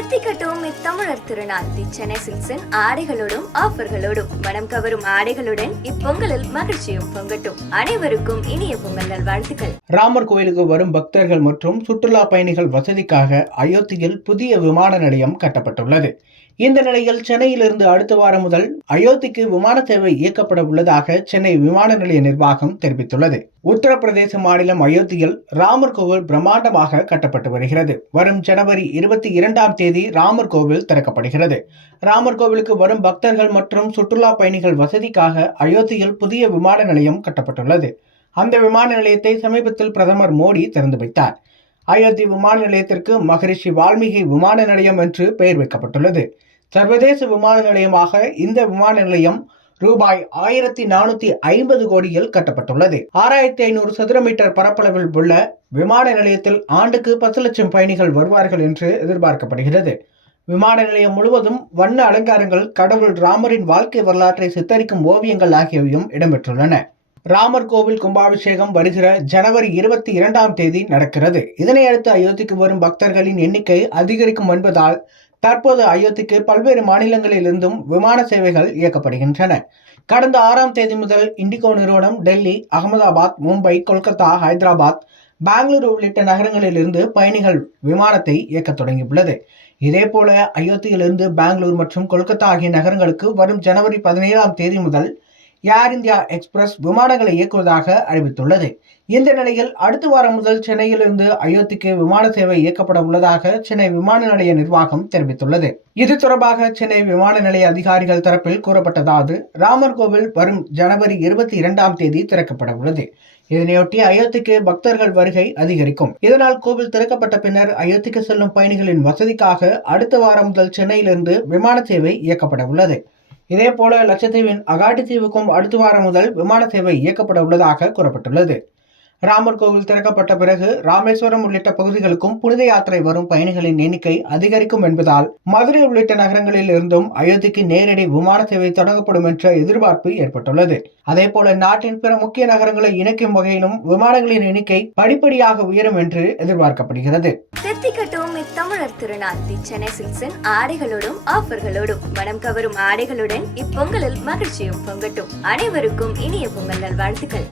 தித்திக்கட்டும் இத்தமிழர் திருநாள். தி சென்னை சில்க்ஸின் ஆடைகளோடும் ஆஃபர்களோடும் மனம் கவரும் ஆடைகளுடன் இப்பொங்கலில் மகிழ்ச்சியும் பொங்கட்டும். அனைவருக்கும் இனிய பொங்கல் நல்வாழ்த்துக்கள். ராமர் கோயிலுக்கு வரும் பக்தர்கள் மற்றும் சுற்றுலா பயணிகள் வசதிக்காக அயோத்தியில் புதிய விமான நிலையம் கட்டப்பட்டுள்ளது. இந்த நிலையில் சென்னையிலிருந்து அடுத்த வாரம் முதல் அயோத்திக்கு விமான சேவை இயக்கப்பட உள்ளதாக சென்னை விமான நிலைய நிர்வாகம் தெரிவித்துள்ளது. உத்தரப்பிரதேச மாநிலம் அயோத்தியில் ராமர் கோவில் பிரம்மாண்டமாக கட்டப்பட்டு வருகிறது. வரும் ஜனவரி இருபத்தி இரண்டாம் தேதி ராமர் கோவில் திறக்கப்படுகிறது. ராமர் கோவிலுக்கு வரும் பக்தர்கள் மற்றும் சுற்றுலா பயணிகள் வசதிக்காக அயோத்தியில் புதிய விமான நிலையம் கட்டப்பட்டுள்ளது. அந்த விமான நிலையத்தை சமீபத்தில் பிரதமர் மோடி திறந்து வைத்தார். அயோத்தி விமான நிலையத்திற்கு மகரிஷி வால்மீகி விமான நிலையம் என்று பெயர் வைக்கப்பட்டுள்ளது. சர்வதேச விமான நிலையமாக இந்த விமான நிலையம் ரூபாய் ஆயிரத்தி நானூத்தி ஐம்பது கோடியில் கட்டப்பட்டுள்ளது. ஆறாயிரத்தி ஐநூறு சதுர மீட்டர் பரப்பளவில் உள்ள விமான நிலையத்தில் ஆண்டுக்கு பத்து லட்சம் பயணிகள் வருவார்கள் என்று எதிர்பார்க்கப்படுகிறது. விமான நிலையம் முழுவதும் வண்ண அலங்காரங்கள் கடவுள் ராமரின் வாழ்க்கை வரலாற்றை சித்தரிக்கும் ஓவியங்கள் ஆகியவையும் இடம்பெற்றுள்ளன. ராமர் கோவில் கும்பாபிஷேகம் வருகிற ஜனவரி இருபத்தி இரண்டாம் தேதி நடக்கிறது. இதனையடுத்து அயோத்திக்கு வரும் பக்தர்களின் எண்ணிக்கை அதிகரிக்கும் என்பதால் தற்போது அயோத்திக்கு பல்வேறு மாநிலங்களிலிருந்தும் விமான சேவைகள் இயக்கப்படுகின்றன. கடந்த ஆறாம் தேதி முதல் இண்டிகோ நிறுவனம் டெல்லி அகமதாபாத் மும்பை கொல்கத்தா ஹைதராபாத் பெங்களூரு உள்ளிட்ட நகரங்களிலிருந்து பயணிகள் விமானத்தை இயக்கத் தொடங்கியுள்ளது. இதேபோல அயோத்தியிலிருந்து பெங்களூர் மற்றும் கொல்கத்தா ஆகிய நகரங்களுக்கு வரும் ஜனவரி பதினேழாம் தேதி முதல் ஏர் இந்தியா எக்ஸ்பிரஸ் விமானங்களை இயக்குவதாக அறிவித்துள்ளது. இந்த நிலையில் அடுத்த வாரம் முதல் சென்னையிலிருந்து அயோத்திக்கு விமான சேவை இயக்கப்பட உள்ளதாக சென்னை விமான நிலைய நிர்வாகம் தெரிவித்துள்ளது. இது தொடர்பாக சென்னை விமான நிலைய அதிகாரிகள் தரப்பில் கூறப்பட்டதாவது ராமர் கோவில் வரும் ஜனவரி இருபத்தி இரண்டாம் தேதி திறக்கப்பட உள்ளது. இதனையொட்டி அயோத்திக்கு பக்தர்கள் வருகை அதிகரிக்கும். இதனால் கோவில் திறக்கப்பட்ட பின்னர் அயோத்திக்கு செல்லும் பயணிகளின் வசதிக்காக அடுத்த வாரம் முதல் சென்னையிலிருந்து விமான சேவை இயக்கப்பட உள்ளது. இதேபோல லட்சத்தீவின் அகாட்டி தீவுக்கும் அடுத்த வாரம் முதல் விமான சேவை இயக்கப்பட உள்ளதாக கூறப்பட்டுள்ளது. ராமர் கோவில் திறக்கப்பட்ட பிறகு ராமேஸ்வரம் உள்ளிட்ட பகுதிகளுக்கும் புனித யாத்திரை வரும் பயணிகளின் எண்ணிக்கை அதிகரிக்கும் என்பதால் மதுரை உள்ளிட்ட நகரங்களில் இருந்தும் அயோத்திக்கு நேரடி விமான சேவை தொடங்கப்படும் என்ற எதிர்பார்ப்பு ஏற்பட்டுள்ளது. அதேபோல நாட்டின் பிற முக்கிய நகரங்களை இணைக்கும் வகையிலும் விமானங்களின் எண்ணிக்கை படிப்படியாக உயரும் என்று எதிர்பார்க்கப்படுகிறது. தித்திக்கட்டும் இத்தமிழர் திருநாள். தி சென்னை சில்சன் ஆடைகளோடும் ஆஃபர்களோடும் மனம் கவரும் ஆடைகளுடன் இப்பொங்கலில் மகிழ்ச்சியும் பொங்கட்டும். அனைவருக்கும் இனிய பொங்கல் நல்வாழ்த்துக்கள்.